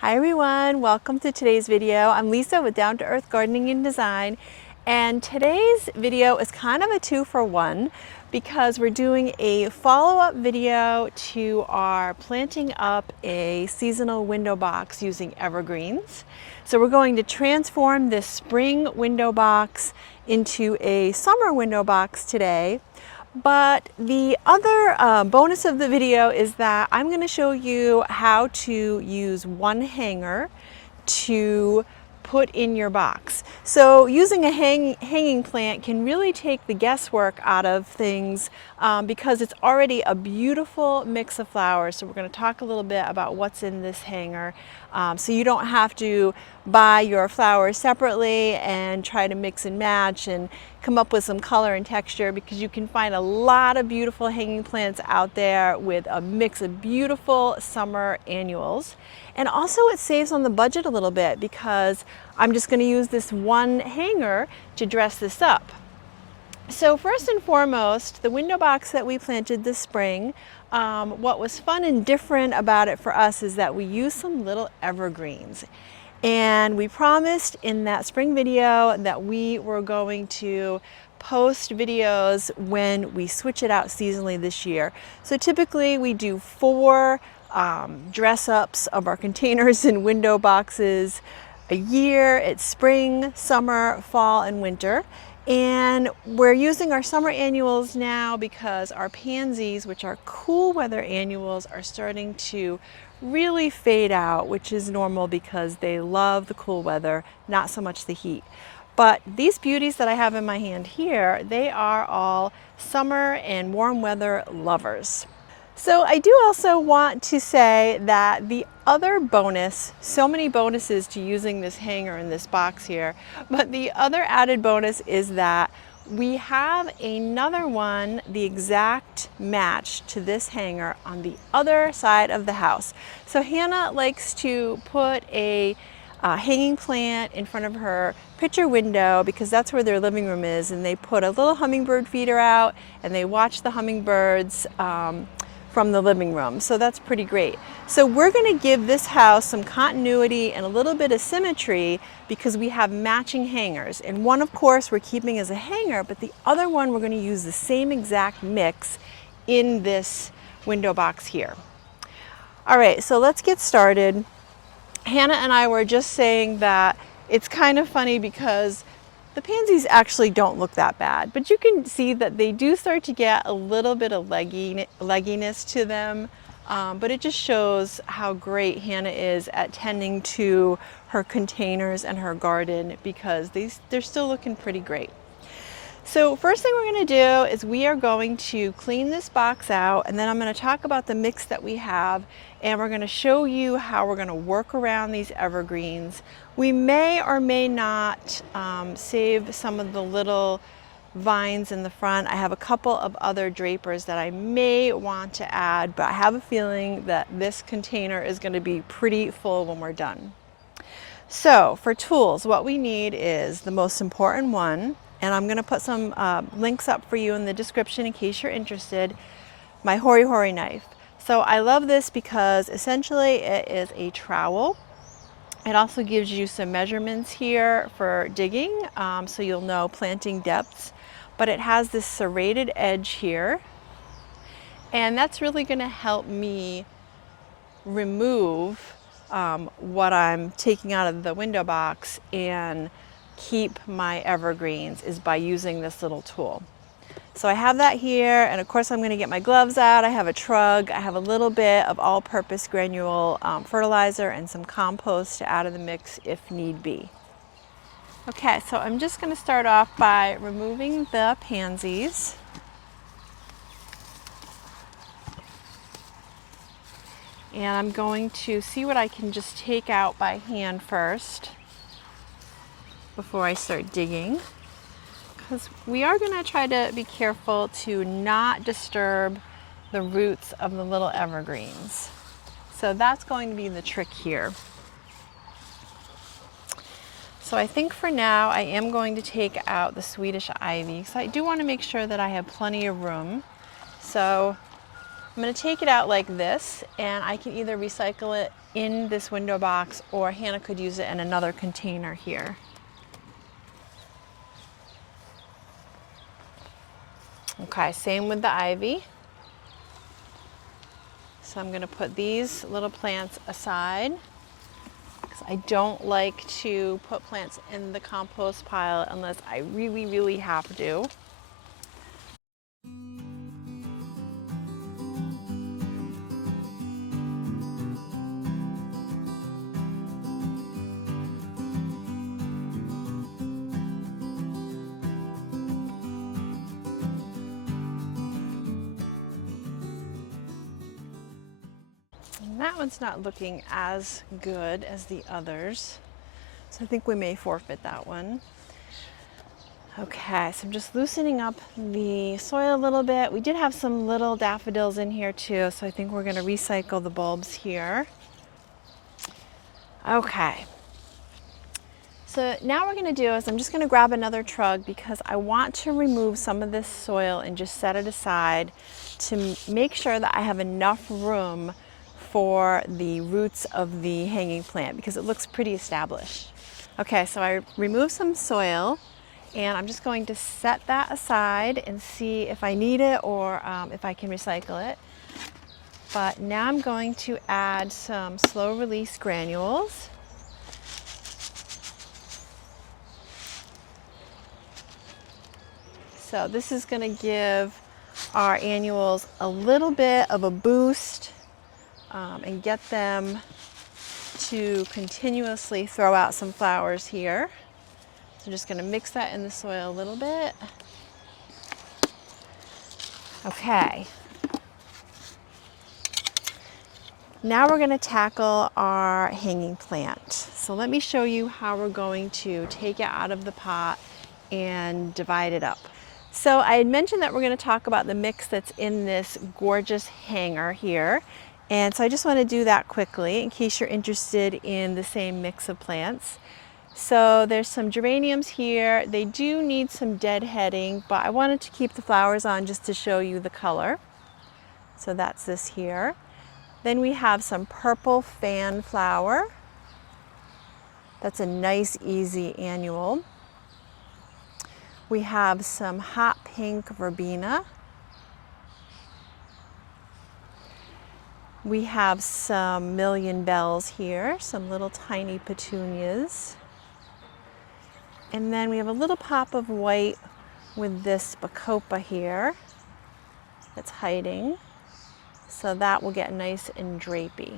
Hi everyone, welcome to today's video. I'm Lisa with Down to Earth Gardening and Design, and today's video is kind of a 2-for-1 because we're doing a follow-up video to our planting up a seasonal window box using evergreens. So we're going to transform this spring window box into a summer window box today. But the other bonus of the video is that I'm going to show you how to use one hanger to put in your box. So using a hanging plant can really take the guesswork out of things because it's already a beautiful mix of flowers. So we're going to talk a little bit about what's in this hanger, so you don't have to buy your flowers separately and try to mix and match and come up with some color and texture, because you can find a lot of beautiful hanging plants out there with a mix of beautiful summer annuals. And also it saves on the budget a little bit because I'm just going to use this one hanger to dress this up. So first and foremost, the window box that we planted this spring, what was fun and different about it for us is that we used some little evergreens. And we promised in that spring video that we were going to post videos when we switch it out seasonally this year. So typically we do 4 dress ups of our containers and window boxes a year. It's spring, summer, fall, and winter. And we're using our summer annuals now because our pansies, which are cool weather annuals, are starting to really fade out, which is normal because they love the cool weather, not so much the heat. But these beauties that I have in my hand here, they are all summer and warm weather lovers. So I do also want to say that the other bonus, so many bonuses to using this hanger in this box here, but the other added bonus is that we have another one, the exact match to this hanger on the other side of the house. So Hannah likes to put a hanging plant in front of her picture window because that's where their living room is, and they put a little hummingbird feeder out and they watch the hummingbirds from the living room. So that's pretty great. So we're going to give this house some continuity and a little bit of symmetry because we have matching hangers. And one, of course, we're keeping as a hanger, but the other one we're going to use the same exact mix in this window box here. All right, so let's get started. Hannah and I were just saying that it's kind of funny because the pansies actually don't look that bad, but you can see that they do start to get a little bit of legginess to them, but it just shows how great Hannah is at tending to her containers and her garden because they're still looking pretty great. So first thing we're going to do is we are going to clean this box out, and then I'm going to talk about the mix that we have, and we're going to show you how we're going to work around these evergreens. We may or may not save some of the little vines in the front. I have a couple of other drapers that I may want to add, but I have a feeling that this container is going to be pretty full when we're done. So for tools, what we need is the most important one, and I'm going to put some links up for you in the description in case you're interested, my Hori Hori knife. So I love this because essentially it is a trowel. It also gives you some measurements here for digging, so you'll know planting depths, but it has this serrated edge here, and that's really going to help me remove what I'm taking out of the window box and keep my evergreens is by using this little tool. So I have that here, and of course I'm going to get my gloves out. I have a trug, I have a little bit of all-purpose granule fertilizer and some compost to add to the mix if need be. Okay, so I'm just going to start off by removing the pansies. And I'm going to see what I can just take out by hand first before I start digging, because we are going to try to be careful to not disturb the roots of the little evergreens. So that's going to be the trick here. So I think for now I am going to take out the Swedish ivy, because I do want to make sure that I have plenty of room. So I'm going to take it out like this, and I can either recycle it in this window box, or Hannah could use it in another container here. Okay, same with the ivy. So I'm going to put these little plants aside, because I don't like to put plants in the compost pile unless I really, really have to. And that one's not looking as good as the others, so I think we may forfeit that one. Okay, so I'm just loosening up the soil a little bit. We did have some little daffodils in here too, so I think we're going to recycle the bulbs here. Okay, so now what we're going to do is I'm just going to grab another trug, because I want to remove some of this soil and just set it aside to make sure that I have enough room for the roots of the hanging plant, because it looks pretty established. Okay, so I removed some soil, and I'm just going to set that aside and see if I need it, or if I can recycle it. But now I'm going to add some slow release granules. So this is going to give our annuals a little bit of a boost, and get them to continuously throw out some flowers here. So I'm just going to mix that in the soil a little bit. Okay. Now we're going to tackle our hanging plant. So let me show you how we're going to take it out of the pot and divide it up. So I had mentioned that we're going to talk about the mix that's in this gorgeous hanger here. And so I just want to do that quickly in case you're interested in the same mix of plants. So there's some geraniums here. They do need some deadheading, but I wanted to keep the flowers on just to show you the color. So that's this here. Then we have some purple fan flower. That's a nice, easy annual. We have some hot pink verbena. We have some million bells here, some little tiny petunias. And then we have a little pop of white with this bacopa here that's hiding. So that will get nice and drapey.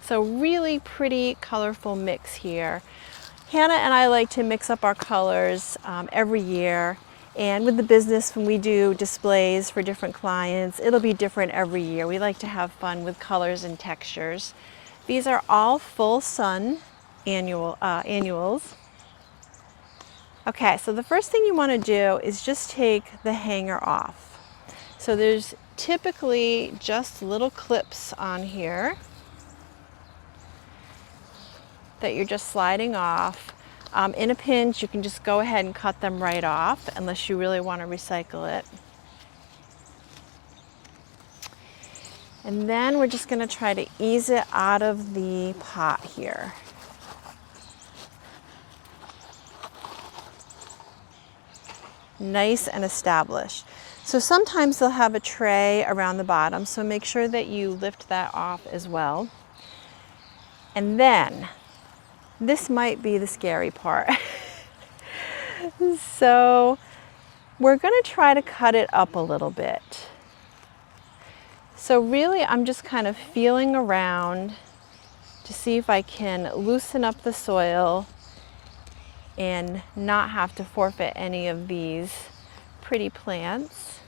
So really pretty colorful mix here. Hannah and I like to mix up our colors every year. And with the business, when we do displays for different clients, it'll be different every year. We like to have fun with colors and textures. These are all full sun annuals. Okay, so the first thing you want to do is just take the hanger off. So there's typically just little clips on here that you're just sliding off. In a pinch, you can just go ahead and cut them right off unless you really want to recycle it. And then we're just going to try to ease it out of the pot here. Nice and established. So sometimes they'll have a tray around the bottom, so make sure that you lift that off as well. And then, this might be the scary part. So we're going to try to cut it up a little bit. So really I'm just kind of feeling around to see if I can loosen up the soil and not have to forfeit any of these pretty plants.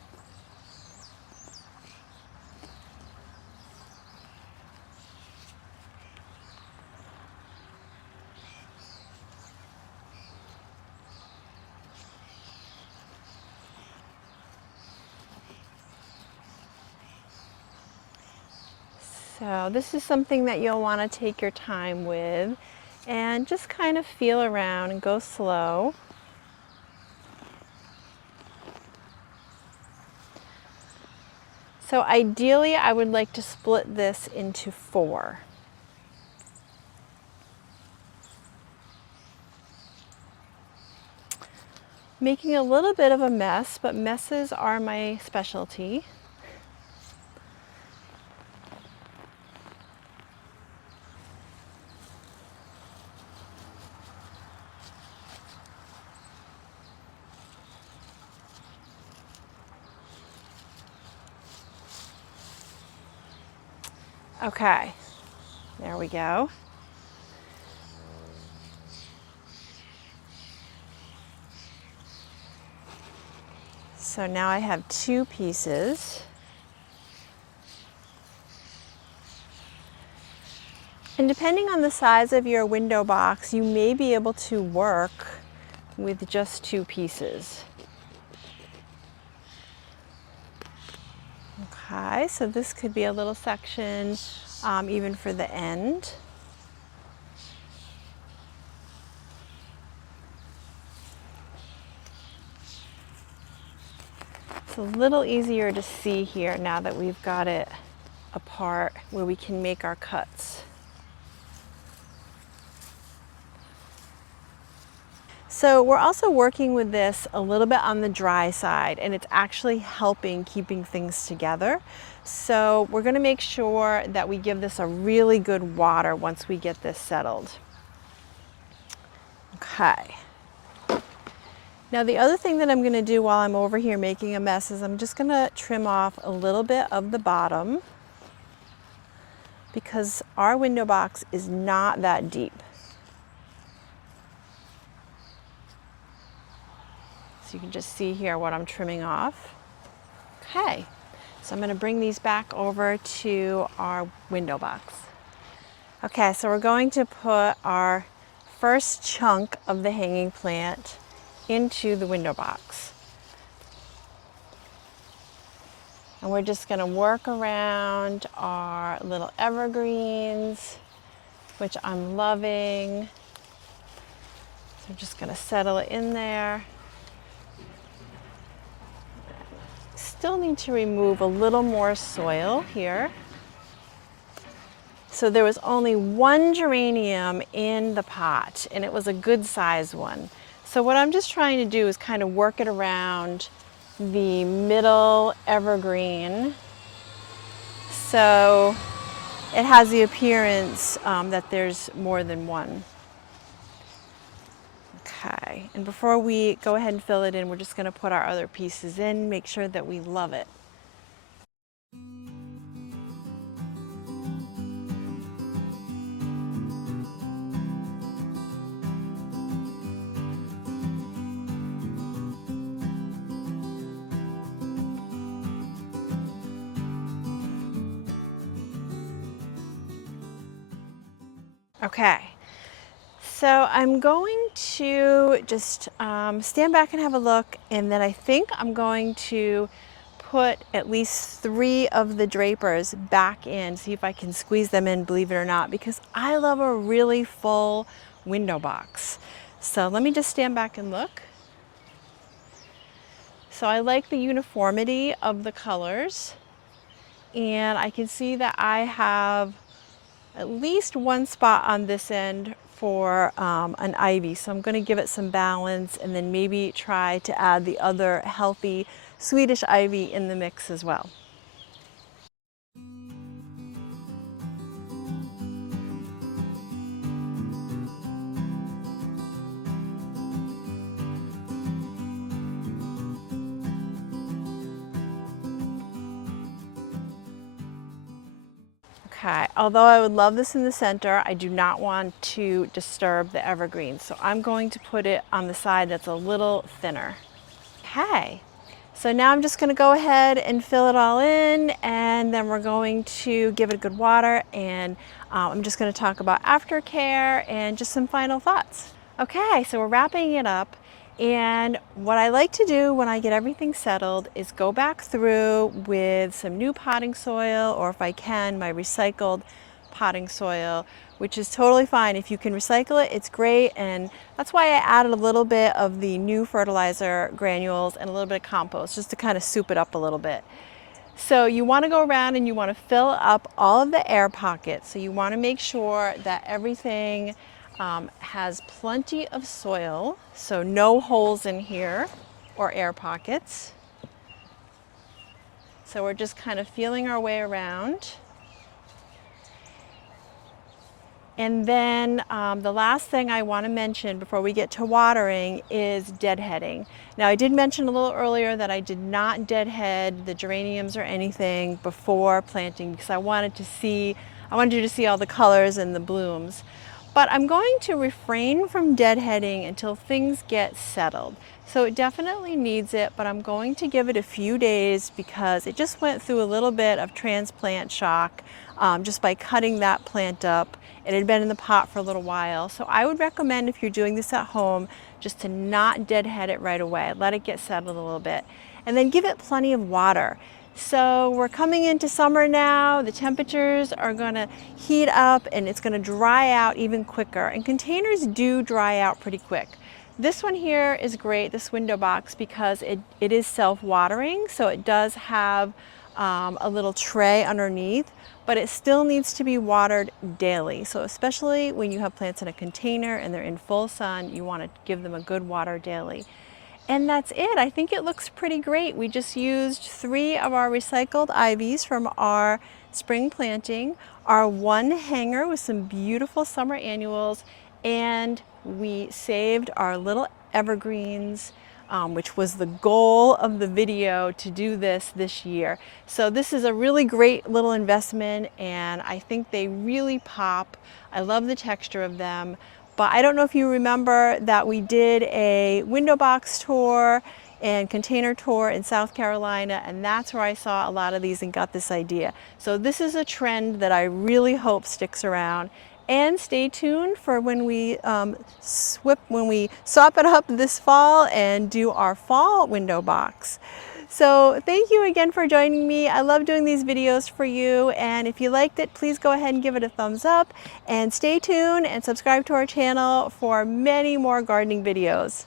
So this is something that you'll want to take your time with and just kind of feel around and go slow. So ideally, I would like to split this into 4. Making a little bit of a mess, but messes are my specialty. Okay, there we go. So now I have 2 pieces. And depending on the size of your window box, you may be able to work with just 2 pieces. Okay, so this could be a little section even for the end. It's a little easier to see here now that we've got it apart where we can make our cuts. So we're also working with this a little bit on the dry side, and it's actually helping keeping things together. So we're going to make sure that we give this a really good water once we get this settled. Okay. Now the other thing that I'm going to do while I'm over here making a mess is I'm just going to trim off a little bit of the bottom because our window box is not that deep. So you can just see here what I'm trimming off. Okay, so I'm going to bring these back over to our window box. Okay, so we're going to put our first chunk of the hanging plant into the window box. And we're just going to work around our little evergreens, which I'm loving. So I'm just going to settle it in there. Still need to remove a little more soil here. So there was only 1 geranium in the pot, and it was a good size one. So what I'm just trying to do is kind of work it around the middle evergreen so it has the appearance that there's more than one. Okay, and before we go ahead and fill it in, we're just going to put our other pieces in, make sure that we love it. Okay, so I'm going to just stand back and have a look, and then I think I'm going to put at least 3 of the drapers back in, see if I can squeeze them in, believe it or not, because I love a really full window box. So let me just stand back and look. So I like the uniformity of the colors, and I can see that I have at least 1 spot on this end for an ivy. So I'm going to give it some balance and then maybe try to add the other healthy Swedish ivy in the mix as well. Okay, although I would love this in the center, I do not want to disturb the evergreen. So I'm going to put it on the side that's a little thinner. Okay, so now I'm just going to go ahead and fill it all in, and then we're going to give it a good water, and I'm just going to talk about aftercare and just some final thoughts. Okay, so we're wrapping it up. And what I like to do when I get everything settled is go back through with some new potting soil, or if I can, my recycled potting soil, which is totally fine. If you can recycle it, it's great. And that's why I added a little bit of the new fertilizer granules and a little bit of compost just to kind of soup it up a little bit. So you want to go around and you want to fill up all of the air pockets. So you want to make sure that everything has plenty of soil, so no holes in here or air pockets. So we're just kind of feeling our way around. And then the last thing I want to mention before we get to watering is deadheading. Now I did mention a little earlier that I did not deadhead the geraniums or anything before planting because I wanted you to see all the colors and the blooms. But I'm going to refrain from deadheading until things get settled. So it definitely needs it, but I'm going to give it a few days because it just went through a little bit of transplant shock just by cutting that plant up. It had been in the pot for a little while. So I would recommend if you're doing this at home, just to not deadhead it right away. Let it get settled a little bit. And then give it plenty of water. So we're coming into summer now. The temperatures are gonna heat up and it's gonna dry out even quicker. And containers do dry out pretty quick. This one here is great, this window box, because it is self-watering. So it does have a little tray underneath, but it still needs to be watered daily. So especially when you have plants in a container and they're in full sun, you want to give them a good water daily. And that's it. I think it looks pretty great. We just used 3 of our recycled ivies from our spring planting, our one hanger with some beautiful summer annuals, and we saved our little evergreens, which was the goal of the video, to do this year. So this is a really great little investment and I think they really pop. I love the texture of them. But I don't know if you remember that we did a window box tour and container tour in South Carolina, and that's where I saw a lot of these and got this idea. So this is a trend that I really hope sticks around. And stay tuned for when we swap it up this fall and do our fall window box. So thank you again for joining me. I love doing these videos for you, and if you liked it, please go ahead and give it a thumbs up and stay tuned and subscribe to our channel for many more gardening videos.